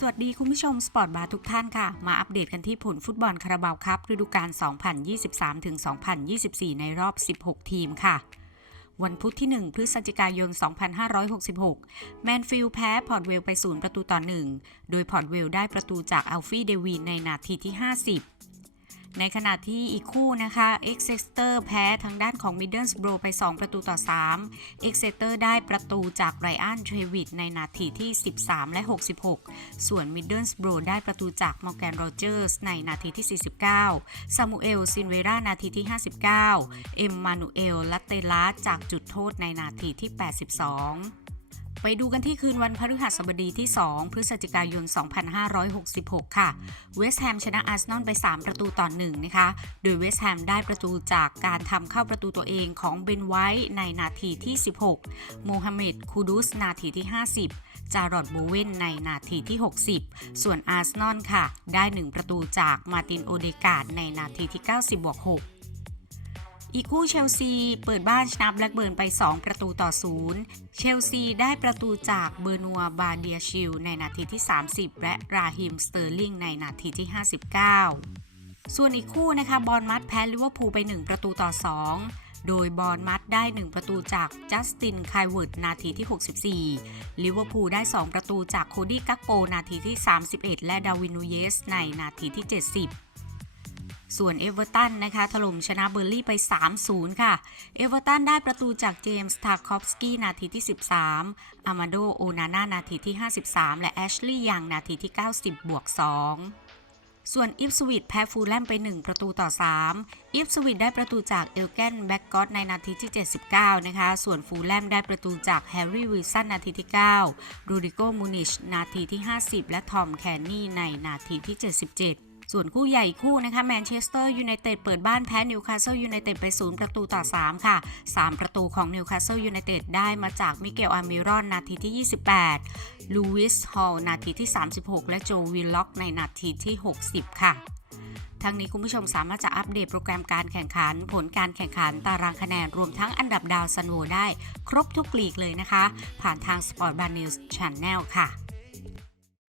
สวัสดีคุณผู้ชมสปอร์ตบาร์ทุกท่านค่ะ มาอัปเดตกันที่ผลฟุตบอลคาราบาวครับฤดูกาล 2023-2024 ในรอบ 16 ทีมค่ะ วันพุธที่ 1 พฤศจิกายน 2566 แมนฟิลแพ้พอร์ตเวลไป 0 ประตูต่อ 1 โดยพอร์ตเวลได้ประตูจากอัลฟี่เดวีนในนาทีที่ 50 ในขณะที่อีกคู่นะคะเอ็กเซสเตอร์แพ้ทางด้านของมิดเดิลสโบรไป 2 ประตูต่อ3เอ็กเซสเตอร์ได้ประตูจากไรอันเทรวิดในนาทีที่ 13 และ 66 ส่วนมิดเดิลสโบรได้ประตูจากมอร์แกนโรเจอร์สในนาทีที่ 49 ซามูเอล ซินเวรานาทีที่ 59 เอ็มมานูเอล ลัตเตลาจากจุดโทษในนาทีที่ 82 ไปดูกันที่คืนวันพฤหัสบดีที่ 2 พฤศจิกายน 2566 ค่ะ เวสต์แฮมชนะอาร์เซนอลไป 3 ประตูต่อ 1 นะคะ โดยเวสต์แฮมได้ประตูจากการทำเข้าประตูตัวเองของเบนไวท์ในนาทีที่ 16 โมฮัมเหม็ด คูดุส นาทีที่ 50 จารอดโบเวนในนาทีที่ 60 ส่วนอาร์เซนอลค่ะ ได้ 1 ประตูจากมาตินโอเดกาดในนาทีที่ 90บวก6 อีกคู่เชลซีเปิดบ้านชนะแบล็กเบิร์นไป 2 ประตูต่อ 0 เชลซีได้ประตูจากเบอร์นัวบาเดียชิลในนาทีที่ 30 และราฮิมสเตอร์ลิงในนาทีที่ 59 ส่วนอีกคู่นะคะบอลมัดแพ้ลิเวอร์พูลไป 1 ประตูต่อ 2 โดยบอลมัดได้ 1 ประตูจากจัสตินไคเวิร์ดนาทีที่ 64 ลิเวอร์พูลได้ 2 ประตูจากโคดี้กักโปนาทีที่ 31 และดาวินนูเยสในนาทีที่ 70 ส่วนเอเวอร์ตันนะคะถล่มชนะเบอร์ลี่ไป 3-0 ค่ะ เอเวอร์ตันได้ประตูจากเจมส์ทาคอฟสกี้นาทีที่ 13 อามาโดโอนาน่านาทีที่ 53 และแอชลีย์ยังนาทีที่ 90 บวก 2ส่วนอิฟสวิตแพ้ฟูลแลมไป 1 ประตูต่อ 3 อิฟสวิตได้ประตูจากเอลแกนแบ็กกอตในนาทีที่ 79 นะคะ ส่วนฟูลแลมได้ประตูจากแฮร์รี่วิลสันนาทีที่ 9 รูดิโกมูนิชนาทีที่ 50 และทอมแคนนี่ในนาทีที่ 77 ส่วนคู่ใหญ่คู่นะคะแมนเชสเตอร์ยูไนเต็ดเปิดบ้านแพ้นิวคาสเซิลยูไนเต็ดไป 0 ประตูต่อ 3 ค่ะ 3 ประตูของนิวคาสเซิลยูไนเต็ดได้มาจากมิเกลอามิรอนนาทีที่ 28 ลูวิส ฮอลนาทีที่ 36 และโจวิลล็อกในนาทีที่ 60 ค่ะทั้งนี้คุณผู้ชมสามารถจะอัปเดตโปรแกรมการแข่งขัน ผลการแข่งขันตารางคะแนน รวมทั้งอันดับดาวซันโวได้ ครบทุกลีกเลยนะคะ ผ่านทาง Sport Bar News Channel ค่ะ